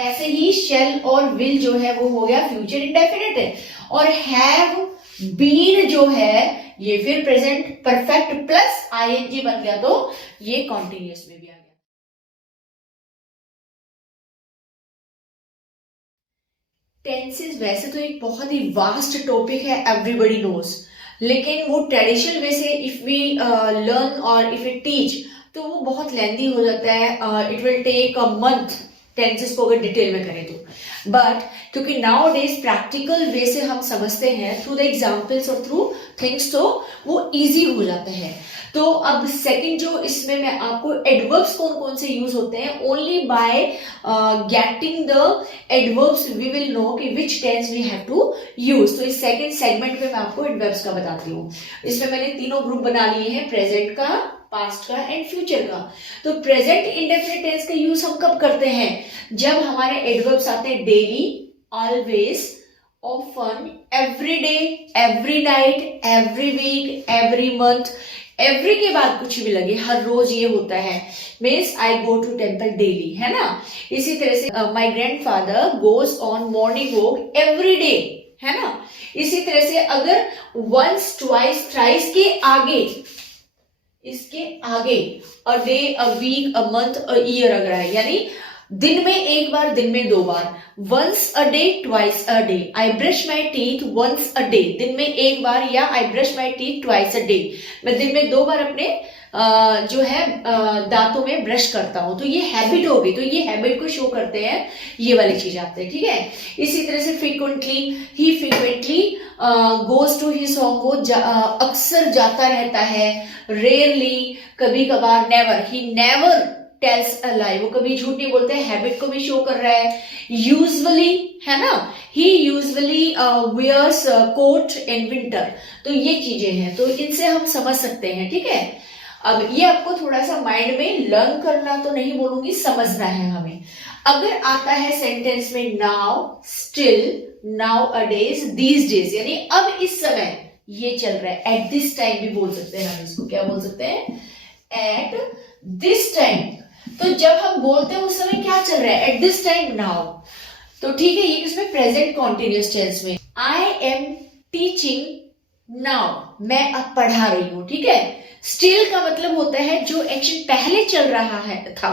ऐसे ही शेल और विल जो है वो हो गया फ्यूचर इंडेफिनिट है, और हैव बीन जो है ये फिर प्रेजेंट परफेक्ट प्लस आईएनजी बन गया, तो ये कॉन्टिन्यूअस में भी आ गया। टेंसेस वैसे तो एक बहुत ही वास्ट टॉपिक है, एवरीबडी नोज, लेकिन वो ट्रेडिशनल वे से इफ वी लर्न और इफ वी टीच तो वो बहुत लेंदी हो जाता है। It will take a month tenses को अगर डिटेल में करें तो, बट क्योंकि नाउ डेज प्रैक्टिकल वे से हम समझते हैं थ्रू द एग्जाम्पल्स और थ्रू थिंग्स, तो वो इजी हो जाता है। तो अब सेकंड जो इसमें मैं आपको एडवर्ब्स कौन कौन से यूज होते हैं, only by getting the adverbs we will know कि which tense we have to use. तो इस सेकंड सेगमेंट में मैं आपको एडवर्ब्स का बताती हूँ। इसमें मैंने तीनों ग्रुप बना लिए हैं, प्रेजेंट का, पास्ट का एंड फ्यूचर का। तो प्रेजेंट इंडेफिनिट टेंस का यूज हम कब करते हैं, जब हमारे एडवर्ब्स आते हैं daily, always, often, every day, every night, every week, every month. Every के बाद कुछ भी लगे, हर रोज ये होता है, means I go to temple daily, है ना। इसी तरह से my grandfather goes on morning walk every day, है ना। इसी तरह से अगर वंस, ट्वाइस, थ्राइस के आगे, इसके आगे a day, a week, a month, a year अगर है, यानी दिन में एक बार, दिन में दो बार, once a day, twice a day, I brush my teeth once a day, दिन में एक बार, या I brush my teeth twice a day, मैं दिन में दो बार अपने जो है दांतों में ब्रश करता हूं, तो ये हैबिट होगी, तो ये हैबिट को शो करते हैं, ये वाली चीज आते हैं, ठीक है। इसी तरह से frequently, he frequently goes to his home, वो अक्सर जाता रहता है, रेयरली, कभी कभार, never, he never tells a lie, वो कभी झूठ नहीं बोलते, हैबिट को भी शो कर रहा है। यूजुअली, है ना, he usually wears coat in winter, तो ये चीजें हैं, तो इनसे हम समझ सकते हैं, ठीक है। अब ये आपको थोड़ा सा माइंड में लर्न करना तो नहीं बोलूंगी, समझना है हमें। अगर आता है सेंटेंस में now, still, now a days, these days, यानी अब इस समय ये चल रहा है, एट दिस टाइम भी बोल सकते हैं हम इसको, क्या बोल सकते हैं, एट दिस टाइम। तो जब हम बोलते हैं उस समय क्या चल रहा है, एट दिस टाइम, नाउ, तो ठीक है, ये इसमें प्रेजेंट कॉन्टिन्यूअस टेंस में, आई एम टीचिंग नाउ, मैं अब पढ़ा रही हूं, ठीक है। स्टिल का मतलब होता है जो एक्शन पहले चल रहा है था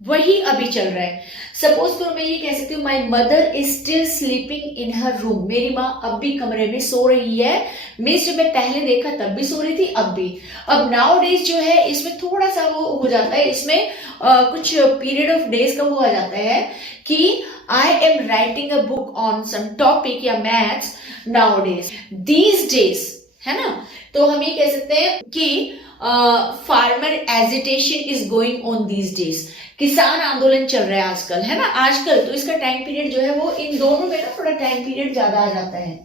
वही अभी चल रहा है। सपोज करो मैं ये कह सकती हूँ, my mother is still sleeping in her room, मेरी माँ अब भी कमरे में सो रही है, मीन्स जब मैं पहले देखा तब भी सो रही थी, अब भी। अब नाउ डेज जो है इसमें थोड़ा सा वो हो जाता है, इसमें कुछ पीरियड ऑफ डेज का वो आ जाता है कि I am writing a book on some topic या maths nowadays, these days, है ना। तो हम ये कह सकते हैं कि farmer agitation is going on these days, किसान आंदोलन चल रहा है आजकल, है ना, आजकल। तो इसका टाइम पीरियड जो है वो इन दोनों में ना थोड़ा टाइम पीरियड ज्यादा आ जाता है।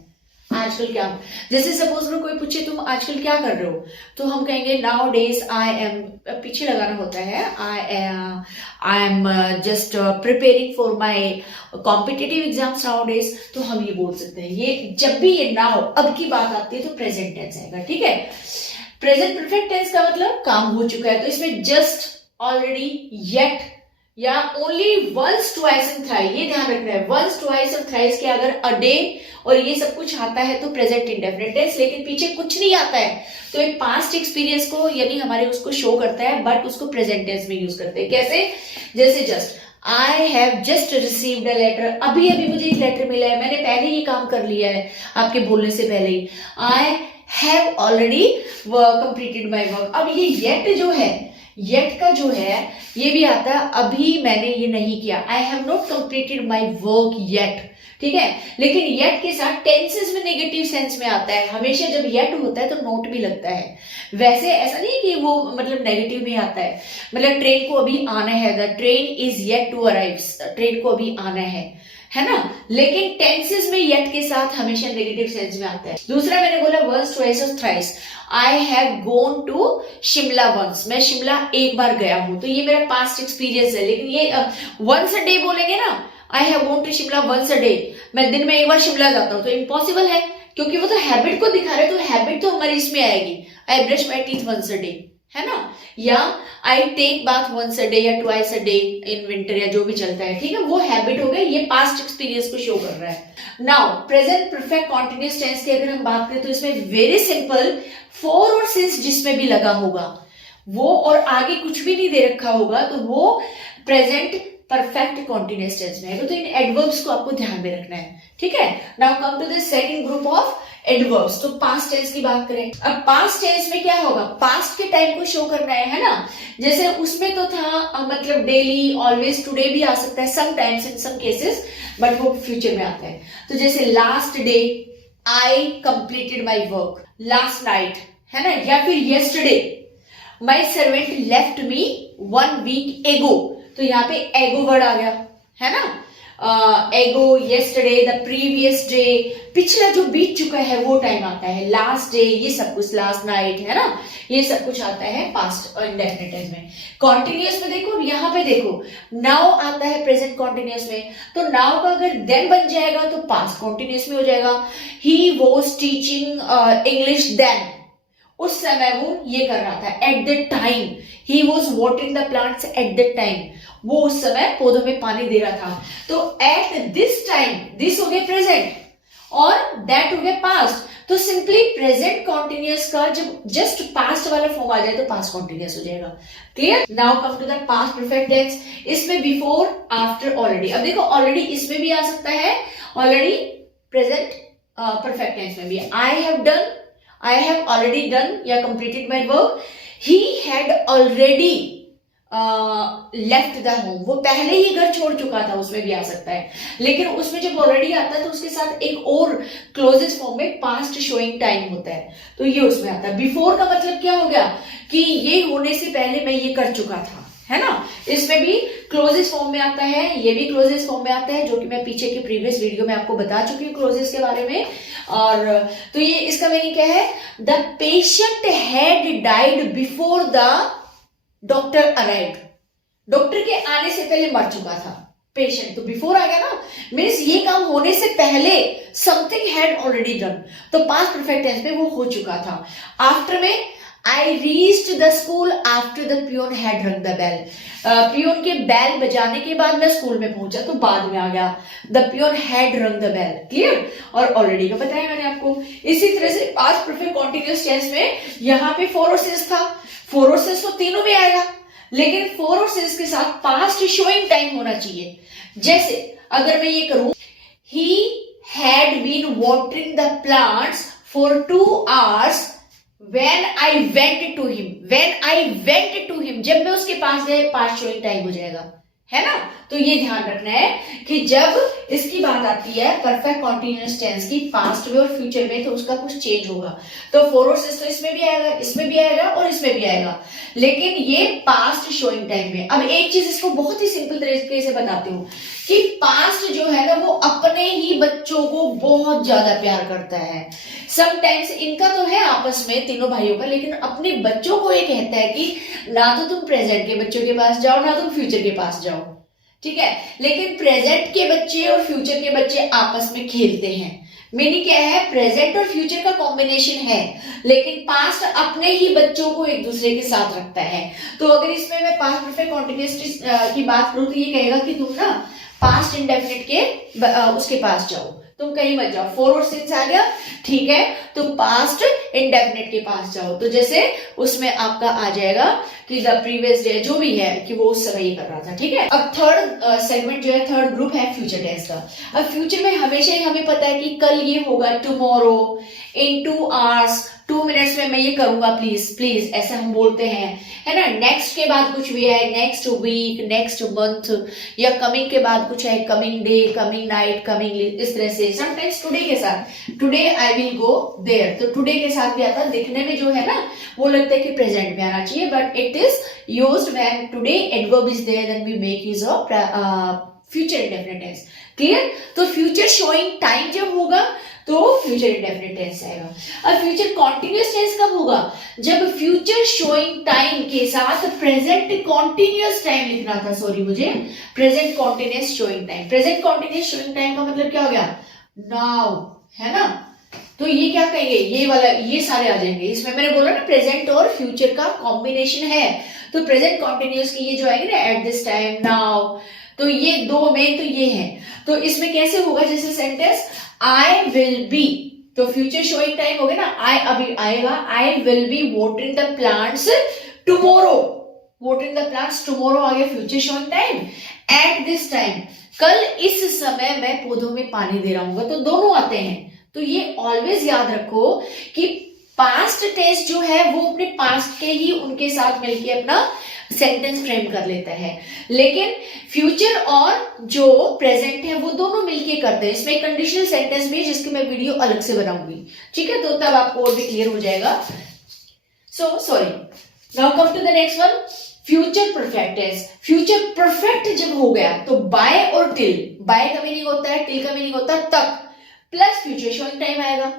आजकल क्या, जैसे सपोज करो कोई पूछे तुम आजकल क्या कर रहे हो, तो हम कहेंगे नाउ डेज आई एम, पीछे लगाना होता है, I am just preparing for my competitive exams now days, तो हम ये बोल सकते हैं। ये जब भी ये नाउ, अब की बात आती है तो प्रेजेंट टेंस आएगा, ठीक है। प्रेजेंट परफेक्ट टेंस का मतलब काम हो चुका है, तो इसमें जस्ट, ऑलरेडी, येट, या only once, twice and thrice, ये ध्यान रखना है, वंस, ट्वाइस और थ्राइस के अगर अ डे और ये सब कुछ आता है तो प्रेजेंट इंडेफिनिट टेंस, लेकिन पीछे कुछ नहीं आता है तो एक पास्ट एक्सपीरियंस को यानी हमारे उसको शो करता है, बट उसको प्रेजेंट टेंस में यूज करते हैं। कैसे, जैसे just, I have just received a letter, अभी अभी मुझे एक लेटर मिला है, मैंने पहले ये काम कर लिया है आपके बोलने से पहले ही। I have already completed my work, अब ये येट जो है, येट का जो है ये भी आता है, अभी मैंने ये नहीं किया, I have not completed my work yet, ठीक है। लेकिन येट के साथ टेंसेस में नेगेटिव सेंस में आता है, हमेशा जब येट होता है तो नोट भी लगता है। वैसे ऐसा नहीं कि वो मतलब नेगेटिव में आता है, मतलब ट्रेन को अभी आना है, the train is yet to arrive, train को अभी आना है ना। लेकिन टेंसेस में येट के साथ हमेशा नेगेटिव सेंस में आता है। दूसरा मैंने बोला वंस, ट्वाइस और thrice, I have gone to Shimla once, मैं शिमला एक बार गया हूं, तो ये मेरा पास्ट एक्सपीरियंस है। लेकिन ये वंस अ डे बोलेंगे ना, I have gone to Shimla once a day, मैं दिन में एक बार शिमला जाता हूं, तो इम्पॉसिबल है, क्योंकि वो तो हैबिट को दिखा रहे, तो हैबिट तो हमारी इसमें आएगी, I brush my teeth once a day, है ना, या I take bath once a day या twice a day in winter, या जो भी चलता है, ठीक है, वो हैबिट हो गई, ये पास्ट एक्सपीरियंस को शो कर रहा है। Now present perfect continuous tense की अगर हम बात करें तो इसमें वेरी सिंपल फॉर और सिंस जिसमें भी लगा होगा वो, और आगे कुछ भी नहीं दे रखा होगा तो वो प्रेजेंट परफेक्ट कॉन्टिन्यूस टेंस में है। तो इन एडवर्ब्स को आपको ध्यान में रखना है, ठीक है। Now come to the second group of adverbs. तो पास्ट टेंस की बात करें, अब पास्ट टेंस में क्या होगा, पास्ट के टाइम को शो करना है ना। जैसे उसमें तो था मतलब डेली, ऑलवेज, टुडे भी आ सकता है sometimes in some cases, but वो फ्यूचर में आता है। तो जैसे last day I completed my work, last night, है ना, या फिर yesterday my servant left me 1 week ago. तो यहाँ पे एगो वर्ड आ गया, है ना, एगो, येस्टरडे, द प्रीवियस डे, पिछला जो बीत चुका है वो टाइम आता है, लास्ट डे, ये सब कुछ, लास्ट नाइट, है ना, ये सब कुछ आता है पास्ट और इंडेफिनिट टेंस में। कॉन्टिन्यूअस में देखो, यहाँ पे देखो नाउ आता है प्रेजेंट कॉन्टिन्यूअस में, तो नाउ का अगर देन बन जाएगा तो पास्ट कॉन्टिन्यूअस में हो जाएगा। He was teaching English then, उस समय वो ये कर रहा था, at the time he was watering the plants at the time, वो उस समय पौधों में पानी दे रहा था। तो एट दिस टाइम, दिस हो गया प्रेजेंट और दैट हो गया पास्ट। तो सिंपली प्रेजेंट कॉन्टिन्यूअस का जब जस्ट पास्ट वाला फॉर्म आ जाए तो पास्ट कॉन्टिन्यूअस हो जाएगा। Clear. Now come to the past perfect tense. इसमें बिफोर, आफ्टर, ऑलरेडी। अब देखो ऑलरेडी इसमें भी आ सकता है, ऑलरेडी प्रेजेंट परफेक्ट टेंस में भी। I have done, I have already done या completed my work. He had already left the home. वो पहले ही घर छोड़ चुका था, उसमें भी आ सकता है। लेकिन उसमें जब already आता है तो उसके साथ एक और क्लोजेस्ट फॉर्म में पास्ट शोइंग टाइम होता है, तो ये उसमें आता है। बिफोर का मतलब क्या हो गया कि ये होने से पहले मैं ये कर चुका था, है ना। इसमें भी क्लोजेस फॉर्म में आता है, ये भी क्लोजेस फॉर्म में आता है, जो कि मैं पीछे के प्रीवियस वीडियो में आपको बता चुकी हूँ क्लोजेस के बारे में। और तो ये इसका मीनिंग क्या है, the patient had died before the doctor arrived. Doctor के आने से पहले मर चुका था पेशेंट, तो बिफोर आ गया ना, मीन्स ये काम होने से पहले समथिंग हैड ऑलरेडी डन, तो पास्ट परफेक्ट टेंस में वो हो चुका था। आफ्टर में I reached the school after the peon had rung the bell. Peon के बैल बजाने के बाद मैं स्कूल में पहुंचा, तो बाद में आ गया the peon had rung the bell. Clear. और ऑलरेडी का बताया मैंने आपको। इसी तरह से पास्ट परफेक्ट कॉन्टिन्यूअस टेंस में यहाँ पे फोर और सिंस था, फोर और सिंस तो तीनों में आएगा, लेकिन फोर और सिंस के साथ पास्ट शोइंग टाइम होना चाहिए। जैसे अगर मैं ये करूं, he had been watering the plants for 2 hours when I went to him, when I went to him, जब मैं उसके पास गए पास्ट शोइंग टाइम हो जाएगा, है ना। तो ये ध्यान रखना है कि जब इसकी बात आती है परफेक्ट कॉन्टिन्यूअस टेंस की पास्ट में और फ्यूचर में, तो उसका कुछ चेंज होगा। तो फोर और सिक्स तो इसमें भी आएगा, इसमें भी आएगा और इसमें भी आएगा, लेकिन ये पास्ट शोइंग टाइम में। अब एक चीज इसको बहुत ही सिंपल तरीके से बताती हूँ कि पास्ट जो है ना वो अपने ही बच्चों को बहुत ज्यादा प्यार करता है। समटाइम्स इनका तो है आपस में तीनों भाइयों का, लेकिन अपने बच्चों को ये कहता है कि ना तो तुम प्रेजेंट के बच्चों के पास जाओ, ना तुम फ्यूचर के पास जाओ, ठीक है। लेकिन प्रेजेंट के बच्चे और फ्यूचर के बच्चे आपस में खेलते हैं। मीनिंग क्या है, प्रेजेंट और फ्यूचर का कॉम्बिनेशन है, लेकिन पास्ट अपने ही बच्चों को एक दूसरे के साथ रखता है। तो अगर इसमें मैं पास्ट परफेक्ट कॉन्टिन्यूअस की बात करूं तो ये कहेगा कि तुम ना पास्ट इंडेफिनिट के उसके पास जाओ, तुम कहीं मत जाओ। फोर और सिंस आ गया, ठीक है, तो पास्ट इंडेफिनिट के पास जाओ। तो जैसे उसमें आपका आ जाएगा कि द प्रीवियस डे, जो भी है कि वो उस समय ये कर रहा था, ठीक है। अब थर्ड सेगमेंट जो है, थर्ड ग्रुप है फ्यूचर टेंस का। अब फ्यूचर में हमेशा ही हमें पता है कि कल ये होगा, टुमारो, इन 2 hours, 2 minutes में मैं ये करूंगा, प्लीज प्लीज, ऐसा हम बोलते हैं, है ना। नेक्स्ट के बाद कुछ भी है, नेक्स्ट वीक, नेक्स्ट मंथ, या कमिंग के बाद कुछ है, coming day, coming night, coming, इस तरह से। समटाइम्स टुडे के साथ, today I will go there, तो टुडे के साथ भी आता है। दिखने में जो है ना वो लगता है कि प्रेजेंट में आना चाहिए, but it is used when today adverb is there, then we make use of future indefinite tense. Clear. तो फ्यूचर शोइंग टाइम जब होगा तो फ्यूचर इंडेफिनिट टेंस आएगा। अब फ्यूचर कॉन्टिन्यूअस टेंस कब होगा, जब फ्यूचर शोइंग टाइम के साथ प्रेजेंट कॉन्टिन्यूअस टाइम लिखना था, सॉरी मुझे present continuous showing time. Present continuous showing time का मतलब क्या हो गया, नाउ, है ना। तो ये क्या कहेंगे, ये वाला, ये सारे आ जाएंगे इसमें। मैंने बोला ना प्रेजेंट और फ्यूचर का कॉम्बिनेशन है, तो प्रेजेंट कॉन्टिन्यूस की ये जो आएंगे ना, एट दिस टाइम, नाउ, तो ये दो मेन तो ये है। तो इसमें कैसे होगा, जैसे सेंटेंस आई विल बी, तो फ्यूचर शोइंग टाइम हो गया ना, आई अभी आएगा, I will be watering the plants tomorrow, watering the plants tomorrow आ गया future showing time. At this time, कल इस समय मैं पौधों में पानी दे रहा हूँ, तो दोनों आते हैं। तो ये ऑलवेज याद रखो कि पास्ट टेंस जो है वो अपने पास्ट के ही उनके साथ मिलके अपना सेंटेंस फ्रेम कर लेता है, लेकिन फ्यूचर और जो प्रेजेंट है वो दोनों मिलके करते हैं। इसमें कंडीशनल सेंटेंस भी है जिसकी मैं वीडियो अलग से बनाऊंगी, ठीक है, तो तब आपको और भी क्लियर हो जाएगा। So sorry, now come to the next one, future perfect tense. Future perfect जब हो गया तो बाय और टिल, बाय का मीनिंग होता है, टिल का मीनिंग होता है तक, प्लस फ्यूचर शोइंग टाइम आएगा,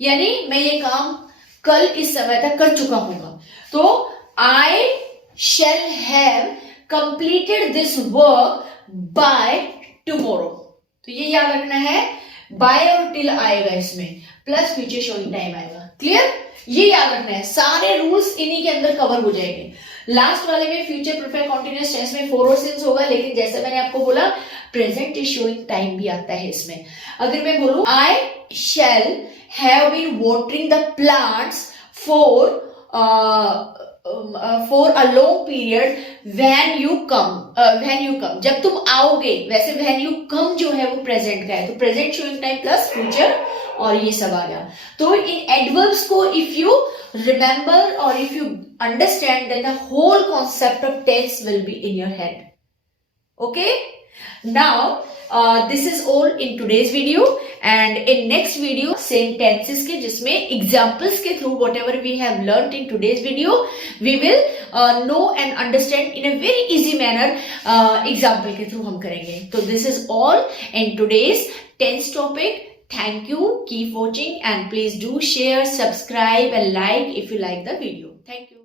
यानी मैं ये काम कल इस समय तक कर चुका हूंगा। तो I shall have completed this work by tomorrow, तो ये याद रखना है, बाय और टिल आएगा इसमें, प्लस फ्यूचर शोइंग टाइम आएगा। क्लियर, ये याद रखना है, सारे रूल्स इन्हीं के अंदर कवर हो जाएंगे। लास्ट वाले में फ्यूचर परफेक्ट कॉन्टिन्यूअस टेंस में 4 और सिंस होगा, लेकिन जैसे मैंने आपको बोला प्रेजेंट इज शोइंग टाइम भी आता है इसमें। अगर मैं बोलूं I shall have been watering the plants for a long period when you come, जब तुम आओगे, वैसे व्हेन यू कम जो है वो प्रेजेंट का है, तो present showing time plus future और ये सब आ गया। तो इन एडवर्ब्स को इफ यू रिमेंबर और if you understand, then the whole concept of tense will be in your head. Okay, now this is all in today's video, and in next video same tenses के जिसमें examples के through whatever we have learnt in today's video we will know and understand in a very easy manner, example के through हम करेंगे। तो this is all in today's tense topic. Thank you, keep watching and please do share, subscribe and like if you like the video. Thank you.